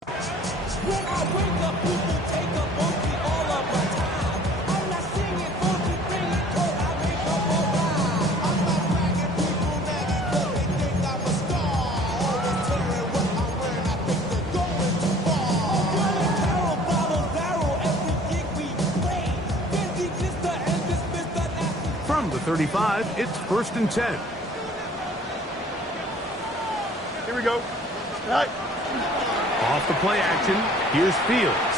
When I wake up, people take up mostly all of my time. I'm not singing funky, bringing cold, I make up a rhyme. I'm not bragging, people nagging, cause they think I'm a star. Always tearing what I'm wearing, I think they're going too far. I'm running Carol, follows Darrow, every gig we play. Then we just and dismiss the nasty. From the 35, it's 1st and 10. Here we go. All right. Off the play action, here's Fields.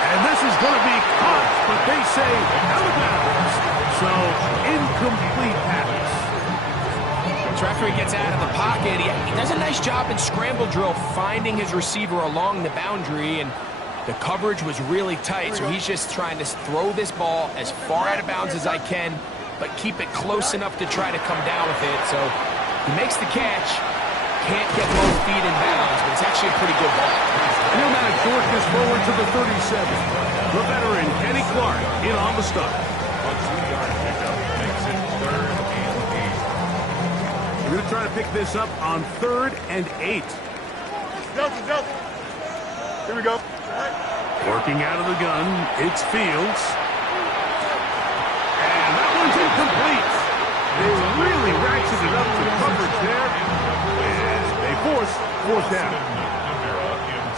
And this is going to be caught, but they say out of bounds. So, incomplete pass. So after he gets out of the pocket, he does a nice job in scramble drill finding his receiver along the boundary, and the coverage was really tight, so he's just trying to throw this ball as far out of bounds as I can, but keep it close enough to try to come down with it. So he makes the catch. Can't get both feet in bounds, but it's actually a pretty good ball. Nomadic short this forward to the 37. The veteran, Kenny Clark, in on the stop. We're going to try to pick this up on 3rd and 8. Delta. Here we go. Working out of the gun, it's Fields. And that one's incomplete. They really ratcheted up the coverage there. Fourth down.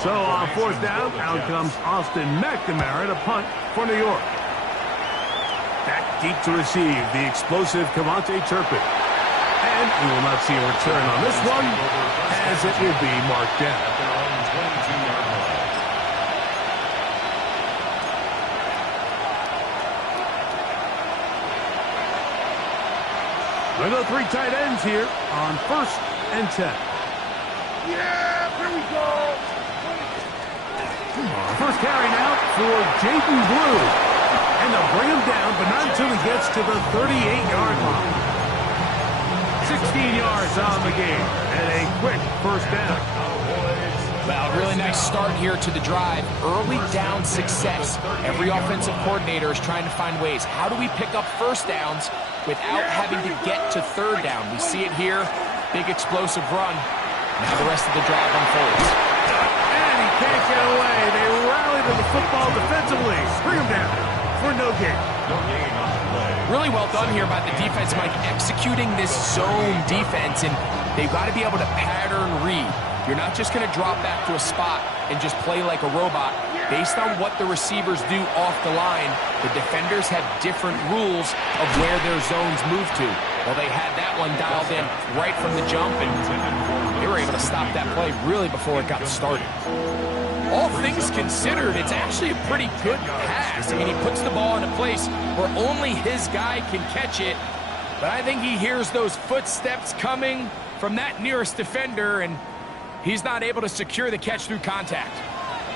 So on 4th down, out comes Austin McNamara to punt for New York. Back deep to receive the explosive Cavante Turpin. And we will not see a return on this one, as it will be marked down. We'll go 3 tight ends here on 1st and 10. Yeah, here we go. First carry now for Jaden Blue. And they'll bring him down, but not until he gets to the 38-yard line. 16 yards on the game, and a quick 1st down. Well, really nice start here to the drive. Early down success. Every offensive coordinator is trying to find ways. How do we pick up 1st downs without having to get to 3rd down? We see it here. Big explosive run. Now the rest of the drive unfolds. And he can't get away. They rally to the football defensively. Bring him down for no gain. Really well done here by the defense, Mike, executing this zone defense, and they've got to be able to pattern read. You're not just going to drop back to a spot and just play like a robot. Based on what the receivers do off the line, the defenders have different rules of where their zones move to. Well, they had that one dialed in right from the jump, and they were able to stop that play really before it got started. All things considered, it's actually a pretty good pass. I mean, he puts the ball in a place where only his guy can catch it, but I think he hears those footsteps coming from that nearest defender, and he's not able to secure the catch through contact.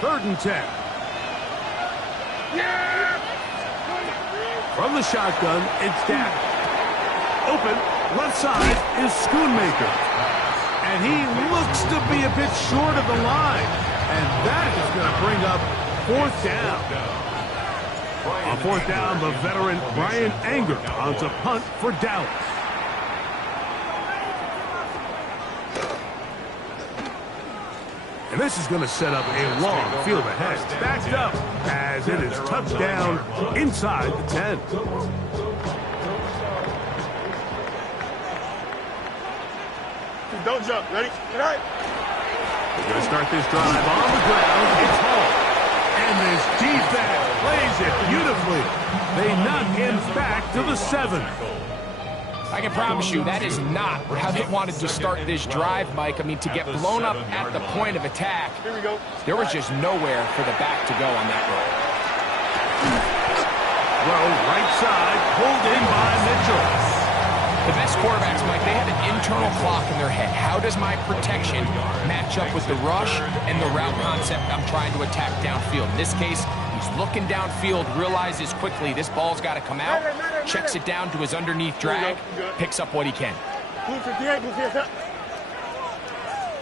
3rd and 10. From the shotgun, it's Dak. Open, left side is Schoonmaker. And he looks to be a bit short of the line. And that is going to bring up 4th down. On 4th down, the veteran Brian Anger on to punt for Dallas. And this is going to set up a long field ahead. Backed up as it is touchdown inside the 10. Don't jump. Ready? All right. We're going to start this drive on the ground. It's home. And this defense plays it beautifully. They knock him back to the 7. I can promise you that is not how they wanted to start this drive, Mike. I mean, to get blown up at the point of attack, there was just nowhere for the back to go on that run. Throw right side, pulled in by Mitchell. The best quarterbacks, Mike, they have an internal clock in their head. How does my protection match up with the rush and the route concept I'm trying to attack downfield? In this case, he's looking downfield, realizes quickly this ball's got to come out, checks it down to his underneath drag, picks up what he can.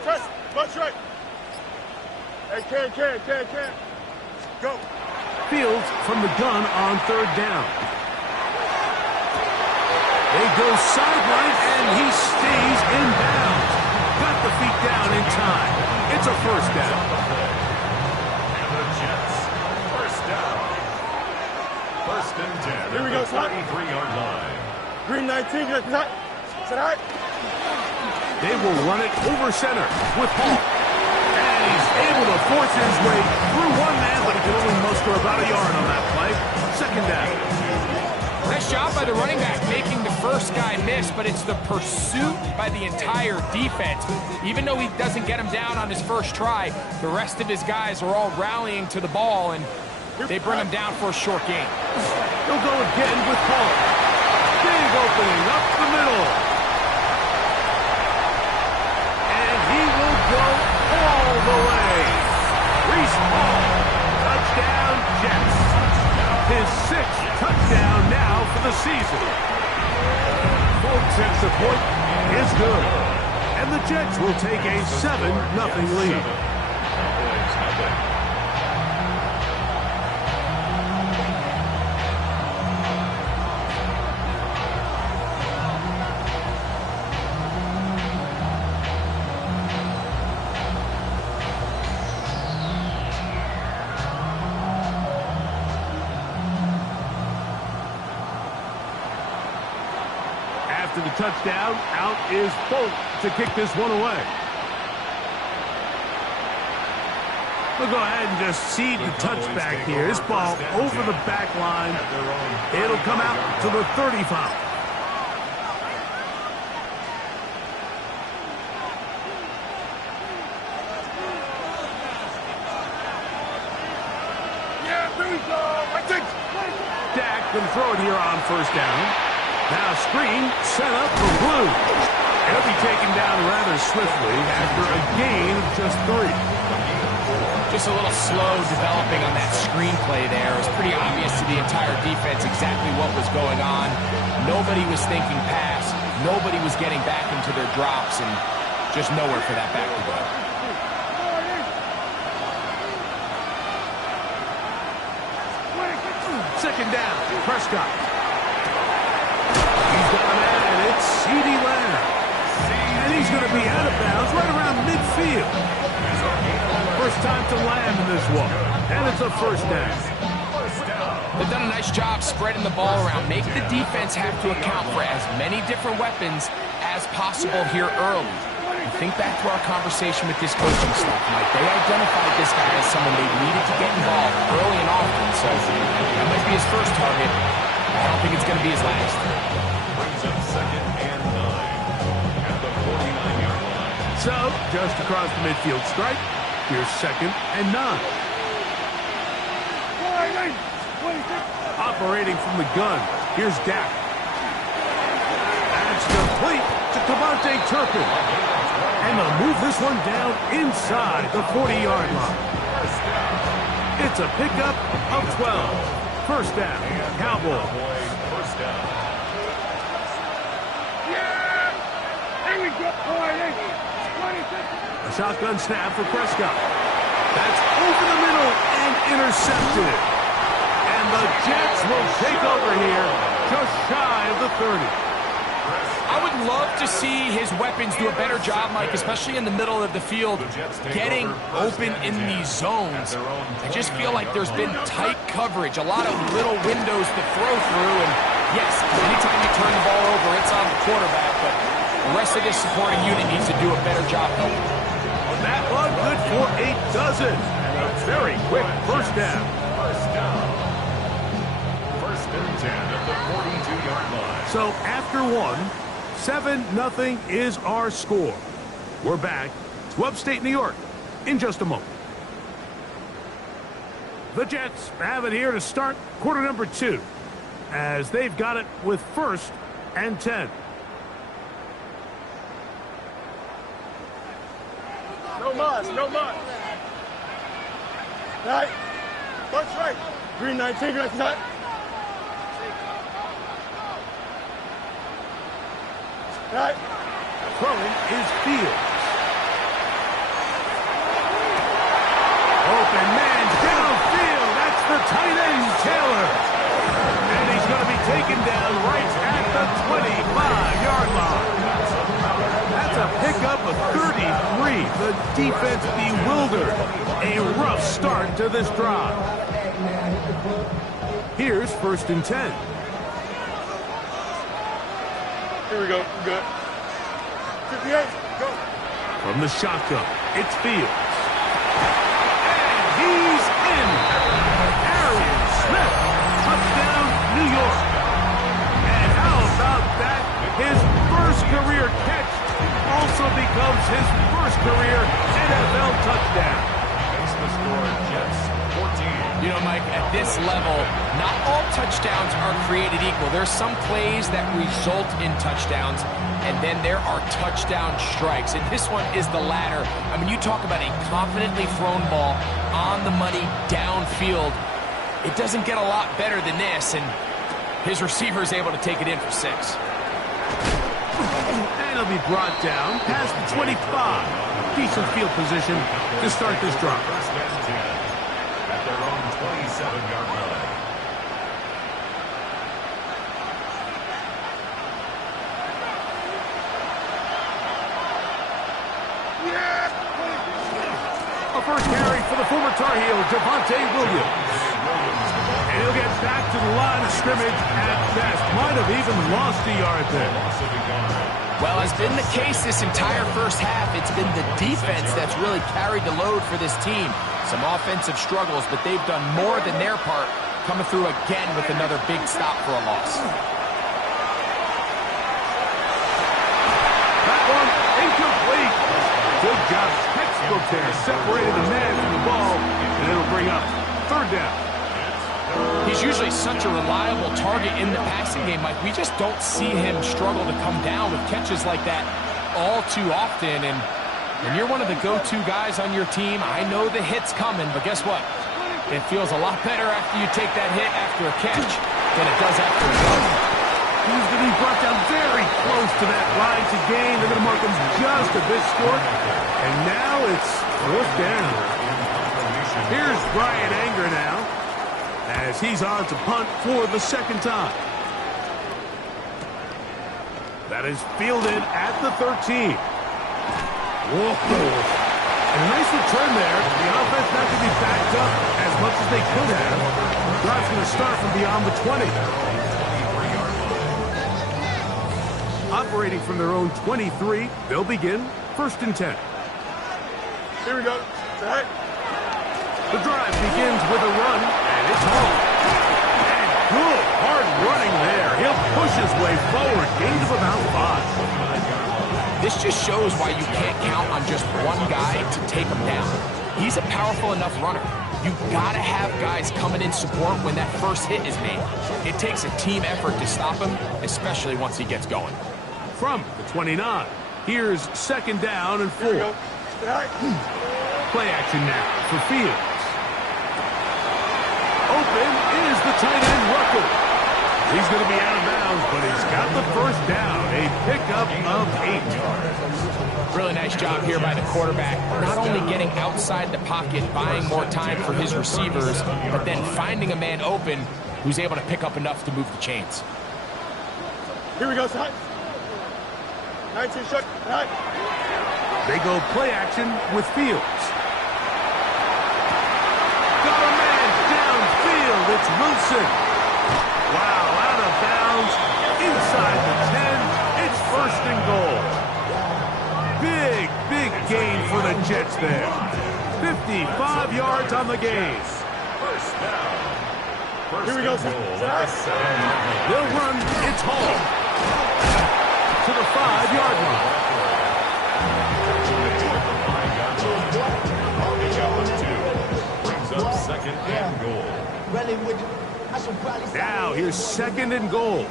Press, punch right. Hey, can. Go. Fields from the gun on 3rd down. They go sideline, and he stays in bounds. Got the feet down in time. It's a first down. And the Jets, first down. First and 10 Here we at go, the son. 33-yard line. Green 19, good night. Is that all right? They will run it over center with Hall. And he's able to force his way through one man, but he can only muster about a yard on that play. Second down. Nice job by the running back making the first guy miss, but it's the pursuit by the entire defense. Even though he doesn't get him down on his first try, the rest of his guys are all rallying to the ball, and they bring him down for a short gain. He'll go again with Hall. Big opening up the middle. And he will go all the way. Reese Hall, touchdown Jets. His 6th touchdown now for the season. Folks, and support is good. And the Jets will take a 7-0 lead. Cowboys, nothing. After the touchdown, out is Folk to kick this one away. We'll go ahead and just cede the touchback here. This ball over the back line. It'll come out to the 35. Yeah, here we go. I think. Dak can throw it here on first down. Now screen set up for Blue. He'll be taken down rather swiftly after a gain of just 3. Just a little slow developing on that screenplay there. It was pretty obvious to the entire defense exactly what was going on. Nobody was thinking pass. Nobody was getting back into their drops, and just nowhere for that back to go. Second down, Prescott. He's got a man, it's CeeDee Lamb. And he's going to be out of bounds right around midfield. First time to Lamb in this one. And it's a first down. They've done a nice job spreading the ball around. Make the defense have to account for as many different weapons as possible here early. And think back to our conversation with this coaching staff, Mike. They identified this guy as someone they needed to get involved early and often. So that might be his first target. I don't think it's going to be his last. Brings up second and 9 at the 49-yard line. So, just across the midfield stripe, here's second and 9. Operating from the gun, here's Dak. That's complete to Devontae Turpin. And they'll move this one down inside the 40-yard line. It's a pickup of 12. First down, Cowboys. First down. A shotgun snap for Prescott. That's over the middle and intercepted. And the Jets will take over here just shy of the 30. I would love to see his weapons do a better job, Mike, especially in the middle of the field, getting open in these zones. I just feel like there's been tight coverage, a lot of little windows to throw through, and yes, anytime you turn the ball over, it's on the quarterback, but the rest of this supporting unit needs to do a better job helping. That one good for a dozen. And a very quick first down. First down. First and 10 at the 42-yard line. So after one, 7-0 is our score. We're back to upstate New York in just a moment. The Jets have it here to start quarter number 2 as they've got it with first and 10. No mas, no mas. Right. Bunch right. Green 19, right side. Right. Throwing is Fields. Open man downfield. That's the tight end, Taylor. And he's going to be taken down right at the 25-yard line. That's a pickup of 33 the defense bewildered. A rough start to this drive. Here's 1st and 10. Here we go. Good. 58. Go. From the shotgun, it's Fields. And he's in. Arian Smith. Touchdown, New York. And how about that? His first career catch also becomes his first career NFL touchdown. Makes the score Jets 14. You know, Mike, at this level, not all touchdowns are created equal. There's some plays that result in touchdowns, and then there are touchdown strikes. And this one is the latter. I mean, you talk about a confidently thrown ball on the money downfield. It doesn't get a lot better than this, and his receiver is able to take it in for 6. And he'll be brought down past the 25. Decent field position to start this drive. 1st and 10 at their own 27-yard line. A first carry for the former Tar Heel, Javonte Williams. And he'll get back to the line of scrimmage at best. Might have even lost a yard there. Well, as been the case this entire first half, it's been the defense that's really carried the load for this team. Some offensive struggles, but they've done more than their part, coming through again with another big stop for a loss. That one incomplete. Good job. Textbook there. Separated the man from the ball, and it'll bring up 3rd down. He's usually such a reliable target in the passing game, Mike. We just don't see him struggle to come down with catches like that all too often. And when you're one of the go-to guys on your team, I know the hit's coming, but guess what? It feels a lot better after you take that hit after a catch than it does after a go. He's going to be brought down very close to that line to gain. They're going to mark him just a bit short. And now it's 4th down. Here's Brian Anger now, as he's on to punt for the 2nd time. That is fielded at the 13. Whoa. And a nice return there. The offense not going to be backed up as much as they could have. The drive's going to start from beyond the 20. Operating from their own 23, they'll begin 1st and 10. Here we go. Set. The drive begins with a run, and it's home. And good, hard running there. He'll push his way forward, gain of about 5. This just shows why you can't count on just one guy to take him down. He's a powerful enough runner. You've got to have guys coming in support when that first hit is made. It takes a team effort to stop him, especially once he gets going. From the 29, here's 2nd down and 4. Here we go. Set. Play action now for Fields. Open is the tight end, Rucker. He's going to be out of bounds, but he's got the 1st down. A pickup of 8. Really nice job here by the quarterback, not only getting outside the pocket, buying more time for his receivers, but then finding a man open who's able to pick up enough to move the chains. Here we go. Set. 19 shut. Set. They go play action with Fields. Got a man downfield. It's Wilson. Wow, out of bounds. Inside the 10. It's 1st and goal. Big gain for the Jets there. 55 yards on the game. 1st down. Here we go. Set. They'll run. It's home. To the 5-yard line. Brings up 2nd and goal. Now here's 2nd and goal.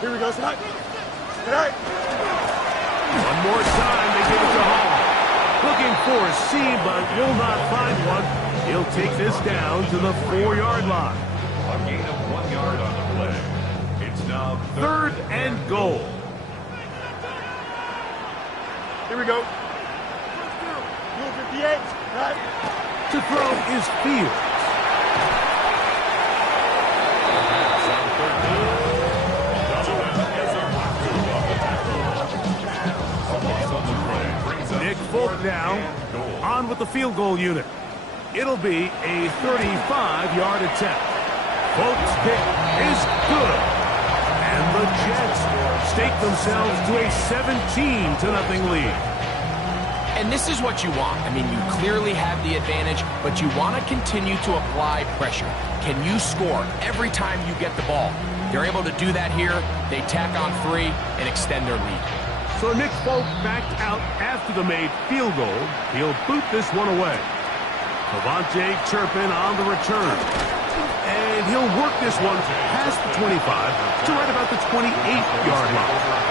Here we go. Set. Set. One more time, they give it to Hall. Looking for a seam, but will not find one. He'll take this down to the 4-yard line. A gain of 1 yard on the play. It's now 3rd and goal. Here we go. 58. Set. To throw is Fields. with the field goal unit. It'll be a 35-yard attempt. Folks' kick is good. And the Jets stake themselves to a 17-0 lead. And this is what you want. I mean, you clearly have the advantage, but you want to continue to apply pressure. Can you score every time you get the ball? They're able to do that here. They tack on 3 and extend their lead. So Nick Folk backed out after the made field goal. He'll boot this one away. Devontae Turpin on the return. And he'll work this one past the 25 to right about the 28-yard line.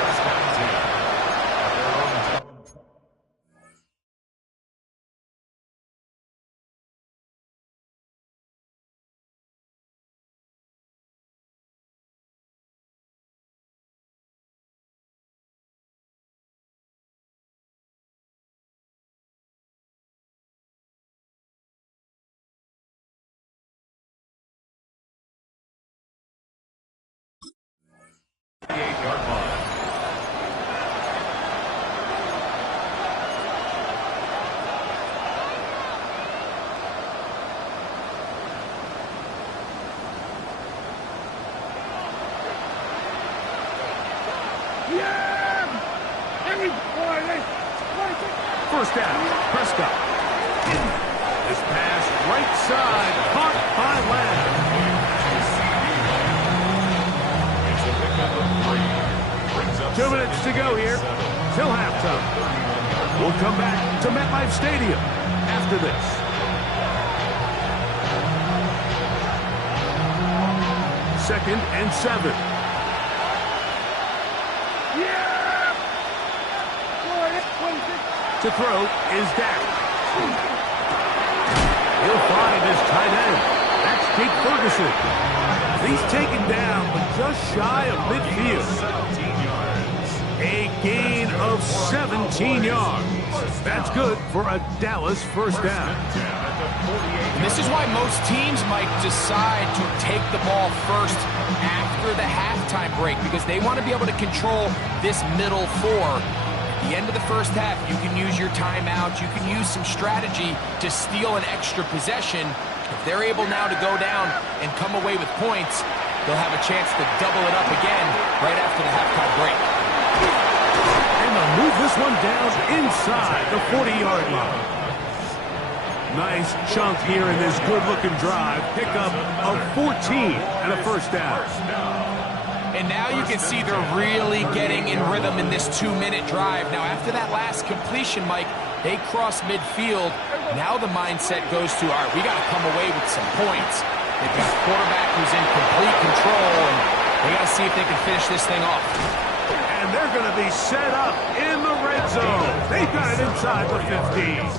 First down, Prescott. This pass right side, caught by Lamb. 2 minutes to go here, till halftime. We'll come back to MetLife Stadium after this. Second and 7. To throw is Dak. He'll find his tight end. That's Jake Ferguson. He's taken down, but just shy of midfield. A gain of 17 yards. That's good for a Dallas first down. This is why most teams might decide to take the ball first after the halftime break, because they want to be able to control this middle 4. At the end of the first half, you can use your timeout. You can use some strategy to steal an extra possession. If they're able now to go down and come away with points, they'll have a chance to double it up again right after the halftime break. And they'll move this one down inside the 40-yard line. Nice chunk here in this good-looking drive. Pickup of 14 and a first down. And now you can see they're really getting in rhythm in this 2-minute drive. Now, after that last completion, Mike, they cross midfield. Now the mindset goes to, all right, we got to come away with some points. They've got a quarterback who's in complete control, and they got to see if they can finish this thing off. And they're going to be set up in the red zone. They've got it inside the 15.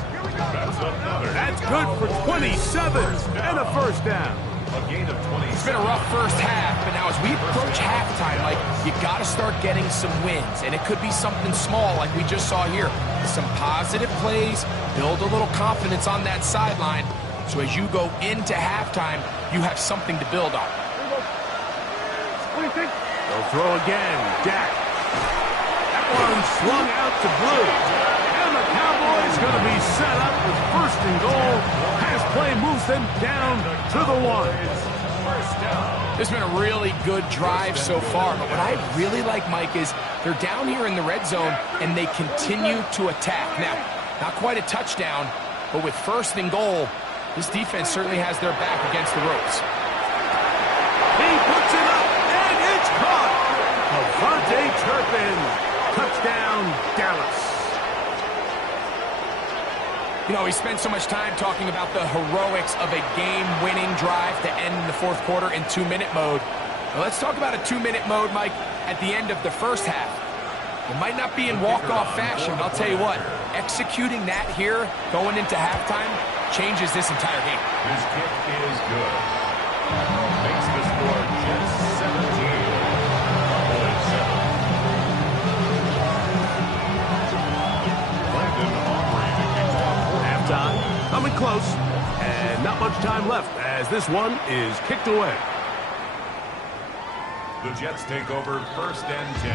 That's good for 27 and a first down. It's been a rough first half, but now as we approach halftime, like, you got to start getting some wins, and it could be something small like we just saw here. Some positive plays, build a little confidence on that sideline, so as you go into halftime, you have something to build on. They'll throw again. Dak. That one swung out to Blue. And the Cowboys going to be set up with first and goal. Pass play moves them down to the 1. This has been a really good drive so far, but what I really like, Mike, is they're down here in the red zone, and they continue to attack. Now, not quite a touchdown, but with first and goal, this defense certainly has their back against the ropes. He puts it up, and it's caught. Devontae Turpin. Touchdown, Dallas. You know, we spent so much time talking about the heroics of a game-winning drive to end in the fourth quarter in 2-minute mode. Well, let's talk about a 2-minute mode, Mike, at the end of the first half. It might not be in walk-off fashion, but I'll tell you what, executing that here, going into halftime, changes this entire game. His kick is good. Makes the score just 17. Halftime coming close, and not much time left as this one is kicked away. The Jets take over first and 10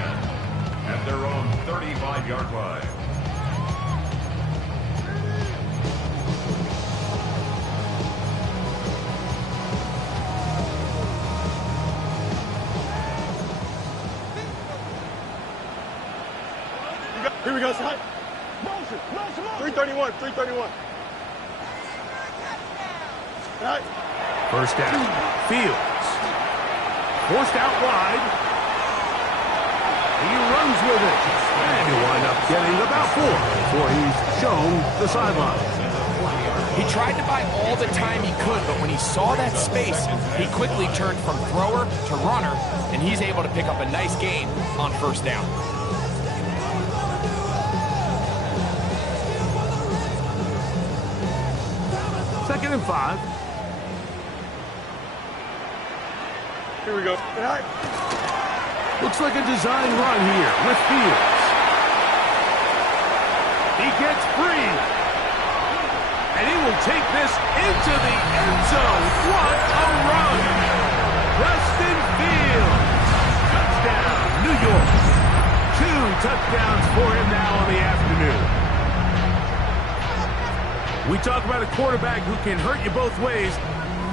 at their own 35-yard line. Here we go, Scott. 331, 331. All right. First down. Fields. Forced out wide. He runs with it. And he'll wind up getting about 4 before he's shown the sideline. He tried to buy all the time he could, but when he saw that space, he quickly turned from thrower to runner, and he's able to pick up a nice gain on first down. Second and 5. Here we go. All right. Looks like a design run here with Fields. He gets free. And he will take this into the end zone. What a run! Preston Fields. Touchdown, New York. 2 touchdowns for him now on the afternoon. We talk about a quarterback who can hurt you both ways.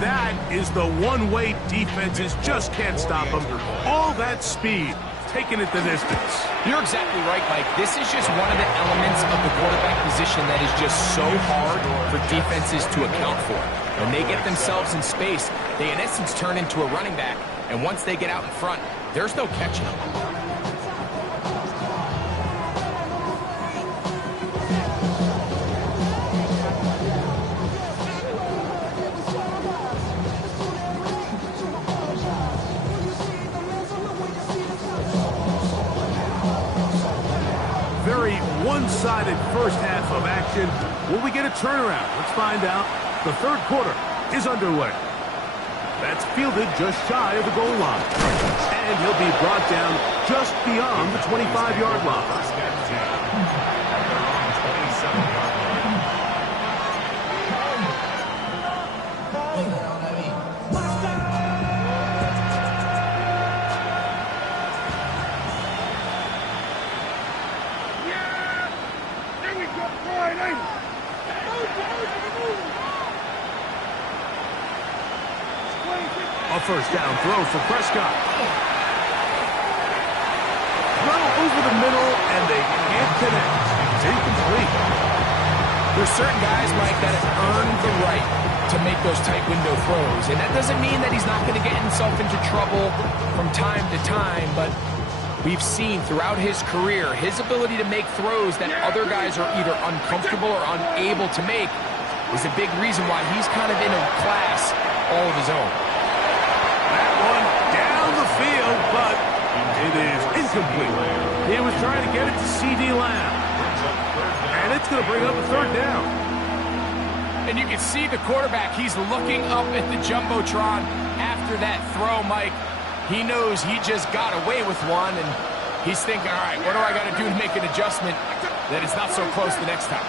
That is the one way defenses just can't stop him. All that speed, taking it the distance. You're exactly right, Mike. This is just one of the elements of the quarterback position that is just so hard for defenses to account for. When they get themselves in space, they in essence turn into a running back. And once they get out in front, there's no catching them. Very one-sided first half of action. Will we get a turnaround? Let's find out. The third quarter is underway. That's fielded just shy of the goal line. And he'll be brought down just beyond the 25-yard line. A first down throw for Prescott. Throw over the middle, and they can't connect. It's incomplete. There's certain guys, Mike, that have earned the right to make those tight window throws. And that doesn't mean that he's not going to get himself into trouble from time to time, but we've seen throughout his career his ability to make throws that other guys are either uncomfortable or unable to make is a big reason why he's kind of in a class all of his own. That one down the field, but it is incomplete. He was trying to get it to C.D. Lamb. And it's going to bring up a third down. And you can see the quarterback, he's looking up at the Jumbotron after that throw, Mike. He knows he just got away with one, and he's thinking, all right, what do I got to do to make an adjustment that it's not so close the next time?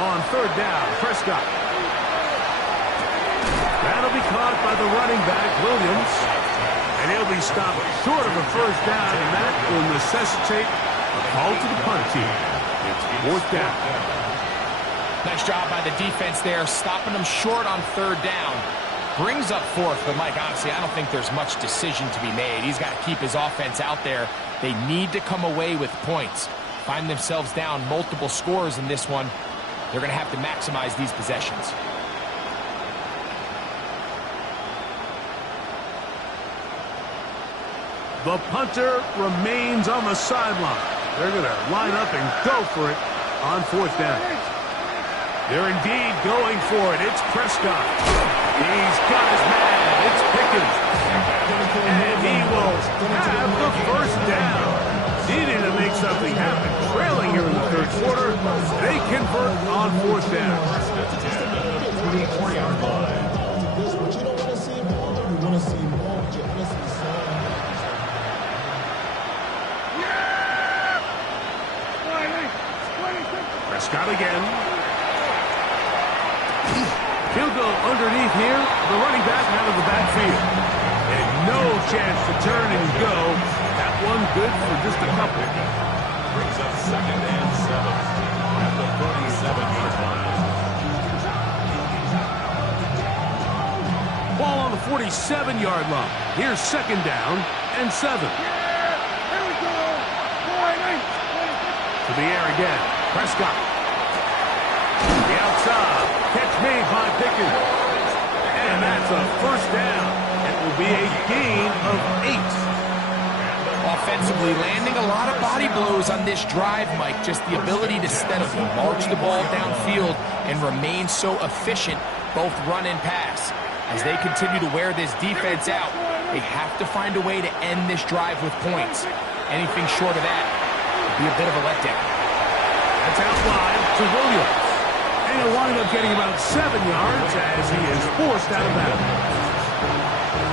On third down, Prescott. That'll be caught by the running back, Williams. And he'll be stopped short of a first down, and that will necessitate a call to the punt team. It's fourth down. Nice job by the defense there, stopping them short on third down. Brings up fourth, but Mike, honestly, I don't think there's much decision to be made. He's got to keep his offense out there. They need to come away with points. Find themselves down multiple scores in this one. They're going to have to maximize these possessions. The punter remains on the sideline. They're going to line up and go for it on fourth down. They're indeed going for it. It's Prescott. He's got his man. It's Pickens. And he will have the first down. Needing to make something happen. Trailing here in the third quarter. They convert on fourth down. Prescott again. He'll go underneath here. The running back out of the backfield. And no chance to turn and go. That one good for just a couple. Brings up second and 7 at the 47-yard line. Ball on the 47-yard line. Here's second down and 7. Here we go. To the air again. Prescott. The outside. Catch made by Pickens. And that's a first down. It will be a gain of 8. Offensively, landing a lot of body blows on this drive, Mike. Just the ability to steadily march the ball downfield and remain so efficient, both run and pass. As they continue to wear this defense out, they have to find a way to end this drive with points. Anything short of that would be a bit of a letdown. That's out wide to Williams. And he'll wind up getting about 7 yards as he is forced out of bounds.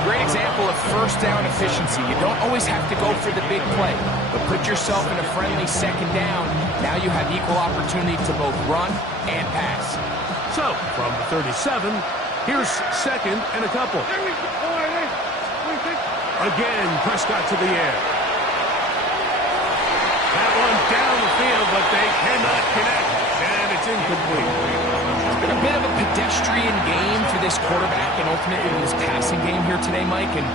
Great example of first down efficiency. You don't always have to go for the big play, but put yourself in a friendly second down. Now you have equal opportunity to both run and pass. So, from the 37, here's second and a couple. Again, Prescott to the air. That one down the field, but they cannot connect, and it's incomplete. It's been a bit of a pedestrian game for this quarterback and ultimately this passing game here today, Mike, and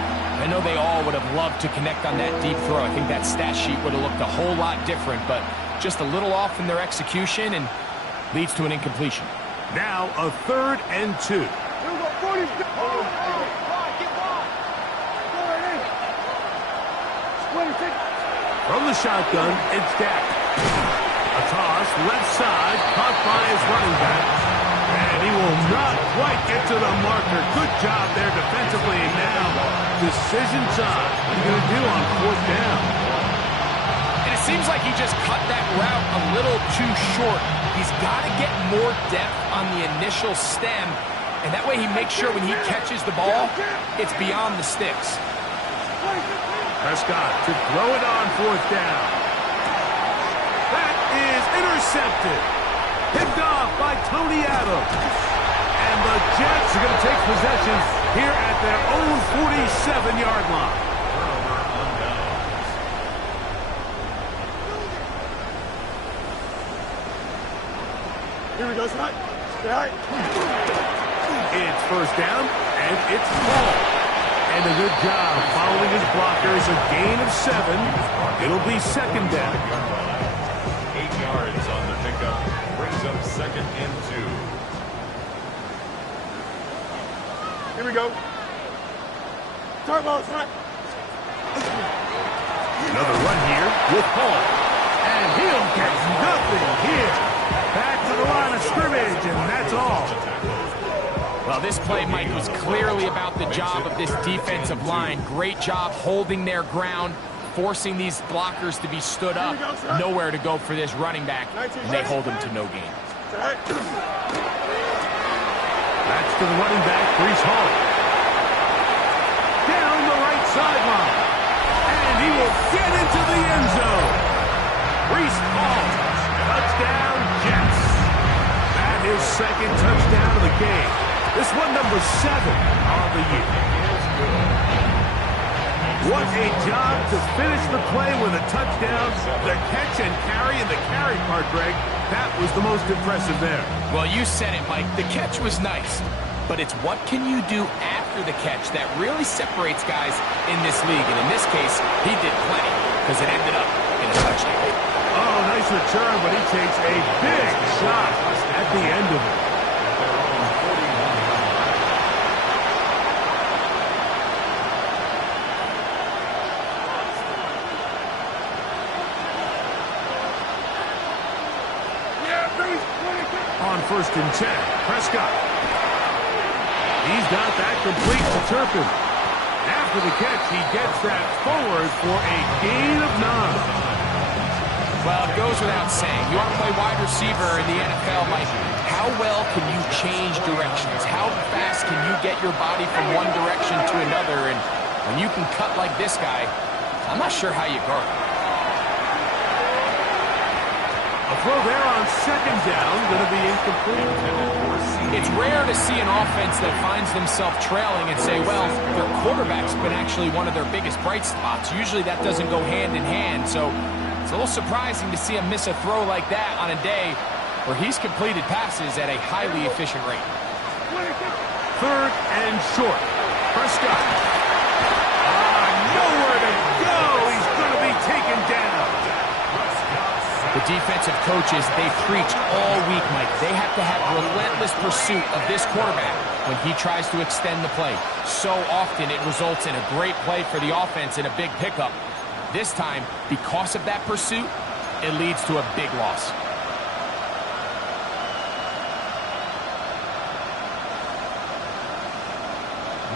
I know they all would have loved to connect on that deep throw. I think that stat sheet would have looked a whole lot different, but just a little off in their execution and leads to an incompletion. Now a 3rd and 2. From the shotgun, it's Dak. A toss, left side, caught by his running back. And he will not quite get to the marker. Good job there defensively. And now, decision time. What are you going to do on 4th down? And it seems like he just cut that route a little too short. He's got to get more depth on the initial stem. And that way he makes sure when he catches the ball, it's beyond the sticks. Prescott to throw it on 4th down. That is intercepted. Picked off by Tony Adams. And the Jets are going to take possession here at their own 47-yard line. Here we go, Scott. It's first down, and it's ball. And a good job following his blockers. A gain of 7. It'll be second down. 8 yards on the pickup. Brings up 2nd and 2. Here we go. Start ball, Scott. Another run here with Paul. And he'll get nothing here. Back to the line of scrimmage, and that's all. Well, this play, Mike, was clearly about the job of this defensive line. Great job holding their ground, forcing these blockers to be stood up. Nowhere to go for this running back, and they hold him to no gain. That's to the running back, Breece Hall. Down the right sideline. And he will get into the end zone. Breece Hall. Touchdown, Jets. That is 2nd touchdown of the game. This one number 7 on the year. What a job to finish the play with a touchdown. The catch and carry, and the carry part, Greg, that was the most impressive there. Well, you said it, Mike. The catch was nice, but it's what can you do after the catch that really separates guys in this league. And in this case, he did plenty because it ended up in a touchdown. Oh, nice return, but he takes a big shot at the end of it. On 1st and 10, Prescott. He's got that complete to Turpin. After the catch, he gets that forward for a gain of 9. Well, it goes without saying. You want to play wide receiver in the NFL, Mike. How well can you change directions? How fast can you get your body from one direction to another? And when you can cut like this guy, I'm not sure how you guard him. A throw there on 2nd down, going to be incomplete. It's rare to see an offense that finds themselves trailing and say, well, their quarterback's been actually one of their biggest bright spots. Usually that doesn't go hand in hand, so it's a little surprising to see him miss a throw like that on a day where he's completed passes at a highly efficient rate. 3rd and short. Prescott. Nowhere to go. He's going to be taken down. The defensive coaches, they preached all week, Mike. They have to have relentless pursuit of this quarterback when he tries to extend the play. So often it results in a great play for the offense and a big pickup. This time, because of that pursuit, it leads to a big loss.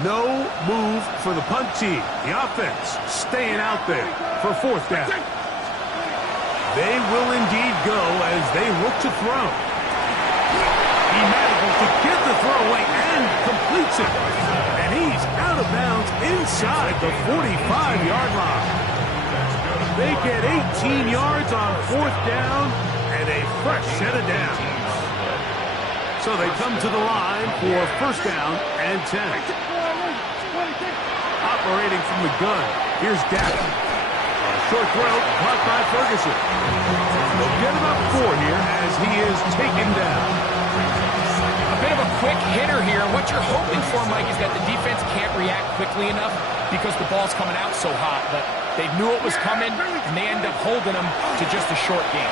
No move for the punt team. The offense staying out there for fourth down. They will indeed go as they look to throw. He manages to get the throw away and completes it. And he's out of bounds inside the 45-yard line. They get 18 yards on fourth down and a fresh set of downs. So they come to the line for first down and 10. Operating from the gun, here's Dak. Short throw, caught by Ferguson. They'll get him up 4 here as he is taken down. A bit of a quick hitter here. What you're hoping for, Mike, is that the defense can't react quickly enough because the ball's coming out so hot. But they knew it was coming, and they end up holding him to just a short gain.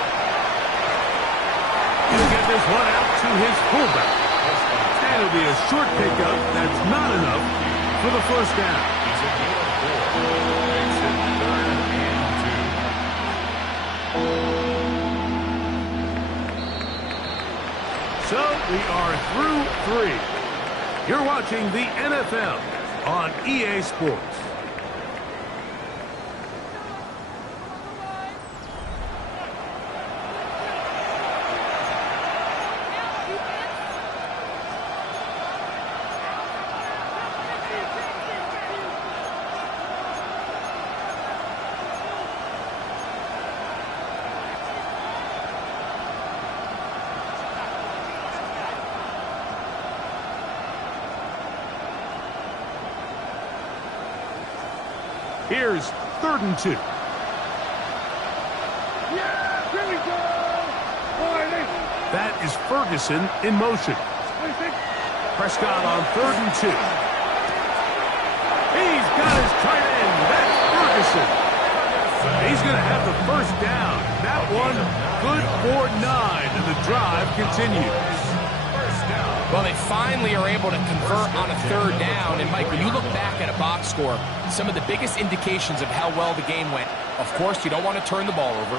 He'll get this one out to his fullback. And it'll be a short pickup. That's not enough for the first down. He's at the 4. Makes it 3rd and 2. So we are through 3. You're watching the NFL on EA Sports. Here's 3rd and 2. That is Ferguson in motion. Prescott on 3rd and 2. He's got his tight end. That's Ferguson. He's going to have the first down. That one good for 9, and the drive continues. Well, they finally are able to convert on a 3rd down. And, Mike, when you look back at a box score, some of the biggest indications of how well the game went, of course, you don't want to turn the ball over.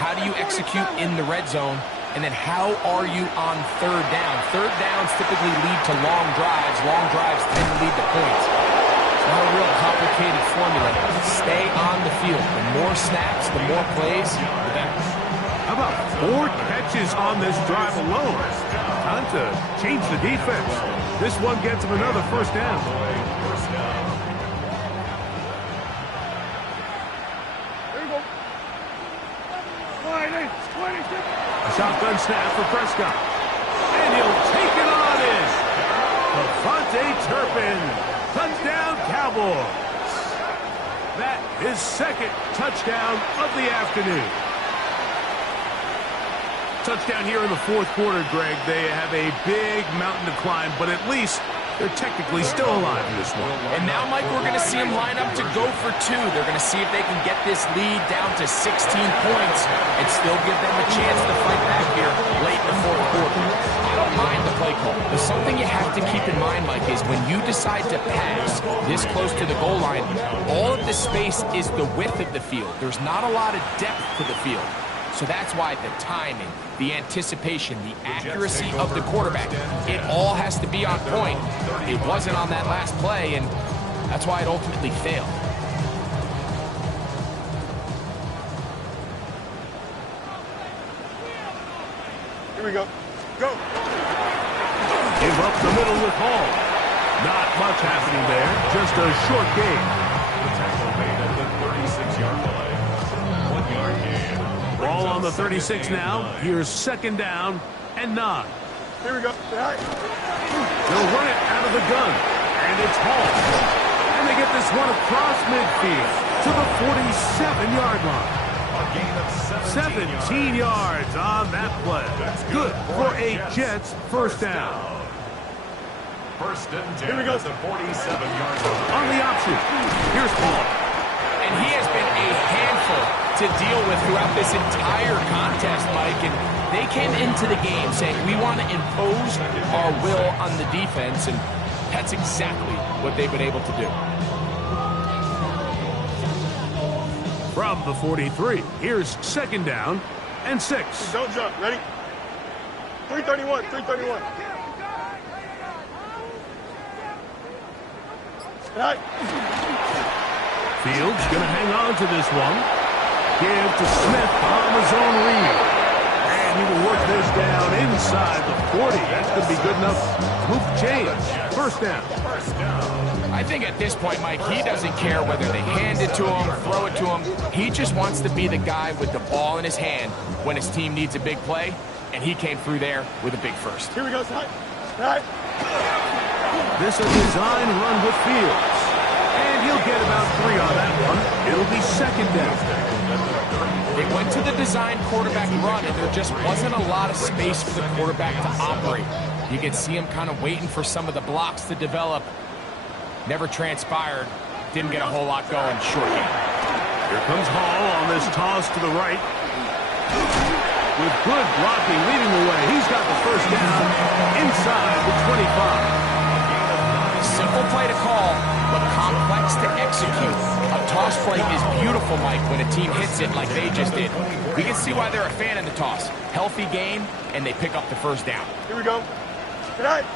How do you execute in the red zone? And then how are you on 3rd down? 3rd downs typically lead to long drives. Long drives tend to lead to points. It's not a real complicated formula. Stay on the field. The more snaps, the more plays, the better. How about 4 catches on this drive alone? Time to change the defense. This one gets him another first down. A shotgun snap for Prescott. And he'll take it on in. Devontae Turpin. Touchdown, Cowboys. That is 2nd touchdown of the afternoon. Touchdown here in the 4th quarter, Greg. They have a big mountain to climb, but at least they're technically still alive in this one. And now, Mike, we're going to see them line up to go for 2. They're going to see if they can get this lead down to 16 points and still give them a chance to fight back here late in the 4th quarter. I don't mind the play call. But something you have to keep in mind, Mike, is when you decide to pass this close to the goal line, all of the space is the width of the field. There's not a lot of depth to the field. So that's why the timing, the anticipation, the accuracy of the quarterback, it all has to be on point. It wasn't on that last play, and that's why it ultimately failed. Here we go. Go. Give up the middle with Hall. Not much happening there. Just a short gain. The tackle made at the 36-yard line. 1-yard gain. Ball on the 36 now. Here's 2nd down and 9. Here we go. They'll run it out of the gun. And it's Hall. And they get this one across midfield to the 47-yard line. A gain of 17 yards on that play. Good for a Jets first down. 1st and 10. Here we go. At the 47-yard line. On the option, here's Hall. And he has been a handful painful to deal with throughout this entire contest, Mike. And they came into the game saying, we want to impose our will on the defense, and that's exactly what they've been able to do. From the 43, here's second down and 6. Don't jump. Ready? 331. 331. Right. Fields going to hang on to this one. Give to Smith on the zone read. And he will work this down inside the 40. That's going to be good enough to move the chains. First down. I think at this point, Mike, he doesn't care whether they hand it to him, throw it to him. He just wants to be the guy with the ball in his hand when his team needs a big play, and he came through there with a big first. Here we go, side. Right. This a design run with Fields. And he'll get about 3 on that one. It'll be second down. They went to the design quarterback run, and there just wasn't a lot of space for the quarterback to operate. You could see him kind of waiting for some of the blocks to develop. Never transpired. Didn't get a whole lot going short game. Here comes Hall on this toss to the right. With good blocking leading the way. He's got the first down inside the 25. Simple play to call, but complex to execute. A toss play is beautiful, Mike, when a team hits it like they just did. We can see why they're a fan in the toss. Healthy game, and they pick up the first down. Here we go. Good night.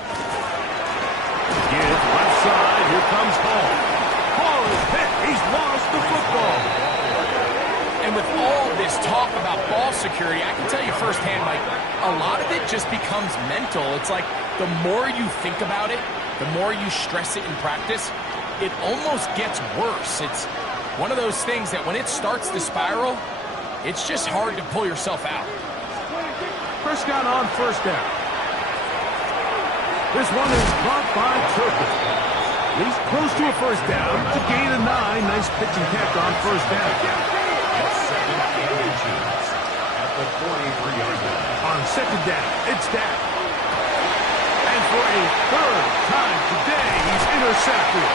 Give left side. Here comes Hall. Hall is hit. He's lost the football. And with all this talk about ball security, I can tell you firsthand, Mike, a lot of it just becomes mental. It's like the more you think about it, the more you stress it in practice, it almost gets worse. It's one of those things that when it starts to spiral, it's just hard to pull yourself out. Prescott on first down. This one is caught by Turpin. He's close to a first down to gain a 9. Nice pitch and catch on first down. At the 43-yard line. On second down, it's Dak. And for a third time today, he's intercepted.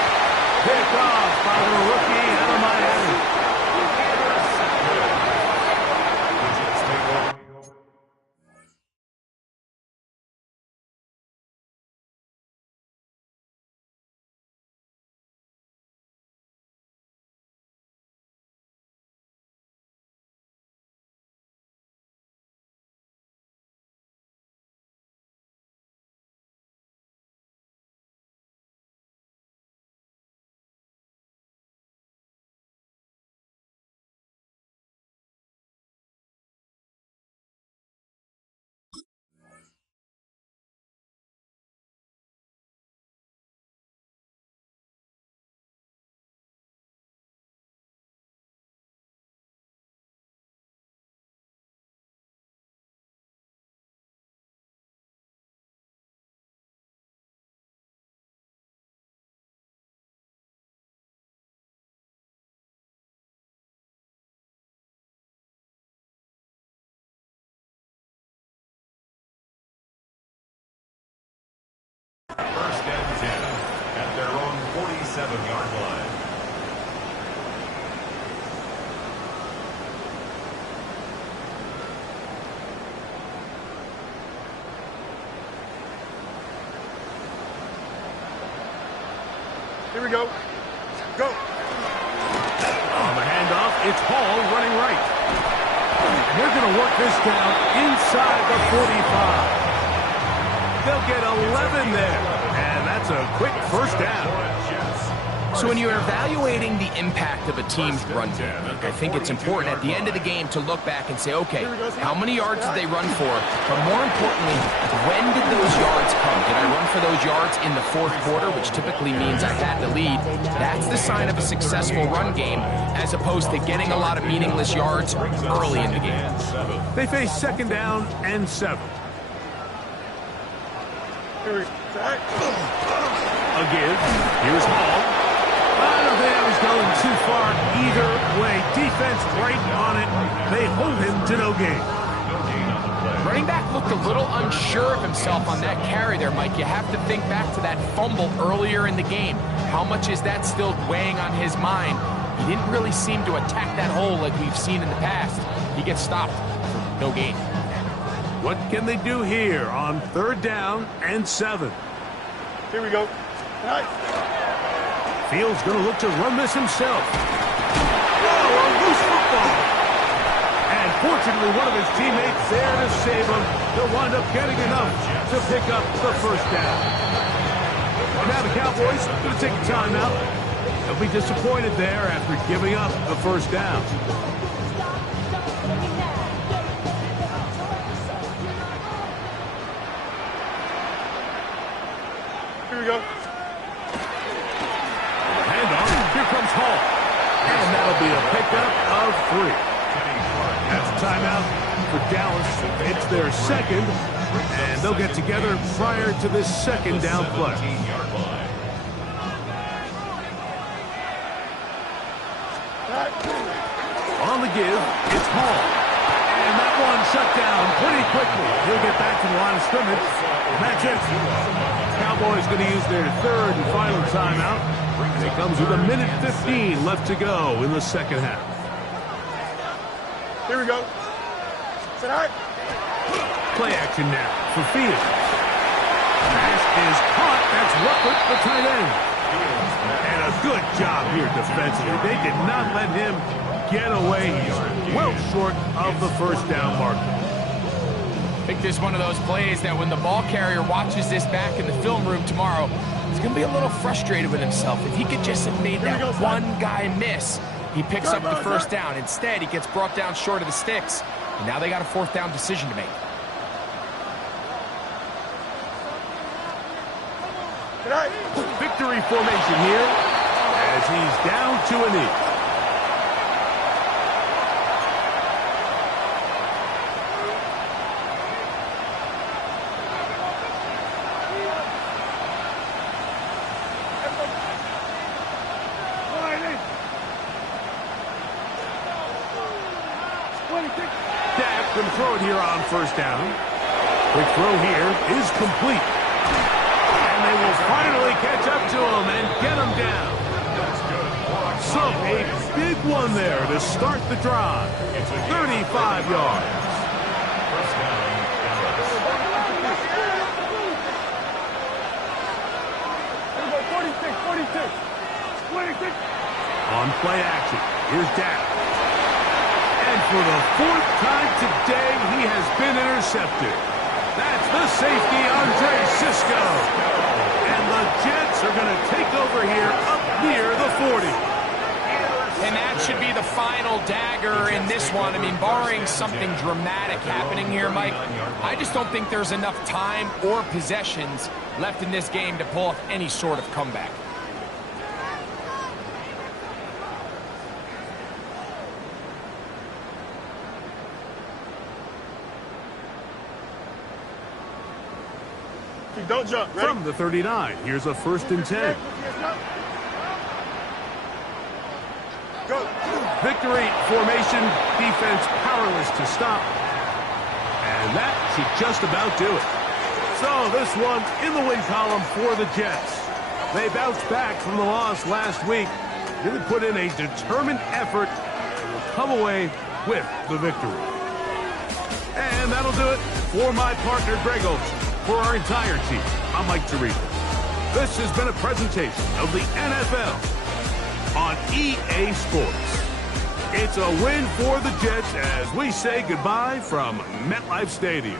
Picked off by the rookie out of Miami. First and 10 at their own 47-yard line. Here we go. Go. On the handoff, it's Hall running right. And they're going to work this down inside the 45. They'll get 11 there. And that's a quick first down. So when you're evaluating the impact of a team's run game, I think it's important at the end of the game to look back and say, okay, how many yards did they run for? But more importantly, when did those yards come? Did I run for those yards in the fourth quarter, which typically means I had the lead? That's the sign of a successful run game, as opposed to getting a lot of meaningless yards early in the game. They face second down and 7. Here we go. Again, here's Hall. I don't think I was going too far either way. Defense right on it. They hold him to no gain. Running back looked a little unsure of himself on that carry there, Mike. You have to think back to that fumble earlier in the game. How much is that still weighing on his mind? He didn't really seem to attack that hole like we've seen in the past. He gets stopped for no gain. What can they do here on 3rd down and 7? Here we go. Nice. Fields going to look to run this himself. Whoa, a loose football. And fortunately, one of his teammates there to save him. They'll wind up getting enough to pick up the 1st down. And now the Cowboys going to take a timeout. They'll be disappointed there after giving up the 1st down. Here we go. Handoff. Here comes Hall. And that'll be a pickup of 3. That's a timeout for Dallas. It's their 2nd, and they'll get together prior to this 2nd down play. On the give, it's Hall. And that one shut down pretty quickly. He'll get back to the line of scrimmage. And that's it. Cowboys going to use their 3rd and final timeout. And it comes with 1:15 left to go in the 2nd half. Here we go. Sit high. Play action now for Fields. Pass is caught. That's Ruckert, the tight end. And a good job here defensively. They did not let him get away. He's well short of the 1st down mark. I think this is one of those plays that when the ball carrier watches this back in the film room tomorrow, he's going to be a little frustrated with himself. If he could just have made that one guy miss, he picks up the 1st down. Instead, he gets brought down short of the sticks. And now they got a 4th down decision to make. Victory formation here as he's down to a knee. Dak can throw it here on 1st down. Quick throw here is complete. And they will finally catch up to him and get him down. So a big one there to start the drive. 35 yards. On play action, here's Dak. And for the 4th time today, he has been intercepted. That's the safety, Andre Cisco. And the Jets are going to take over here up near the 40. And that should be the final dagger in this one. I mean, barring something dramatic happening here, Mike, I just don't think there's enough time or possessions left in this game to pull off any sort of comeback. Don't jump. Ready? From the 39, here's a 1st and 10. Go. Victory formation, defense powerless to stop. And that should just about do it. So this one in the win column for the Jets. They bounced back from the loss last week. Really put in a determined effort and will come away with the victory. And that'll do it for my partner, Greg Olson. For our entire team, I'm Mike Tirico. This has been a presentation of the NFL on EA Sports. It's a win for the Jets as we say goodbye from MetLife Stadium.